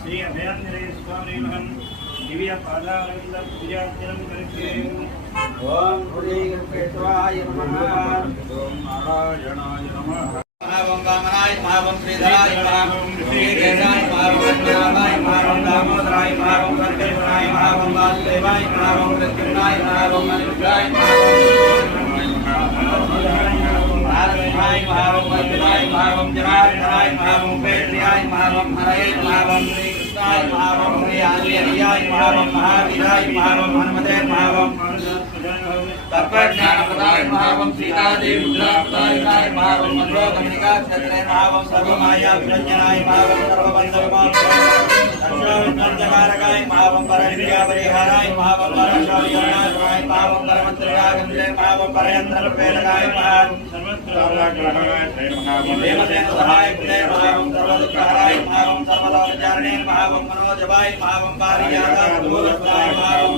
శ్రీ అభయాంజనేయ స్వామి మహం దివ్య పాదారవింద పూజార్చనం కరిచే ఓం హృదయర్పేత్వాయ నమః ఓం నారాయణాయ నమః మహావం వామనాయ మహావం శ్రీధరాయ మహావం శ్రీకేశాయ మహావం రత్నాయ మహావం దామోదరాయ మహావం సర్వేశ్వరాయ మహావం వాసుదేవాయ మహావం ప్రత్యుమ్నాయ మహావం అనిరుద్ధాయ మహారథాయ మహావం వర్ధనాయ మహావం జనార్దనాయ మహావం పేట్రియాయ మహావం హరయే మహావం శ్రీకృష్ణాయ మహావం శ్రీ ఆంజనేయాయ మహావం మహావీరాయ మహావం హనుమతే మహావం తత్వజ్ఞానపదాయ మహావం సీతాదేవి ముద్రాపదాయ మహావం మంత్రోగమనికా క్షత్రే మహావం సర్వమాయా విరంజనాయ మహావం సర్వబంధవిమోక్షకారకాయ మహావం పరవిద్యాపరిహారాయ మహావం పరశౌర్యాయ మహావం పరమంత్రియాగంధే మహావం పరయంత్ర ప్రేరకాయ మహావం దేవసేన సహాయ కులే మహావం సర్వదుఃఖహరాయ మహావం సర్వలోకచారణే మహావం మనోజవాయ మహావం పారిజాతాయ మహావం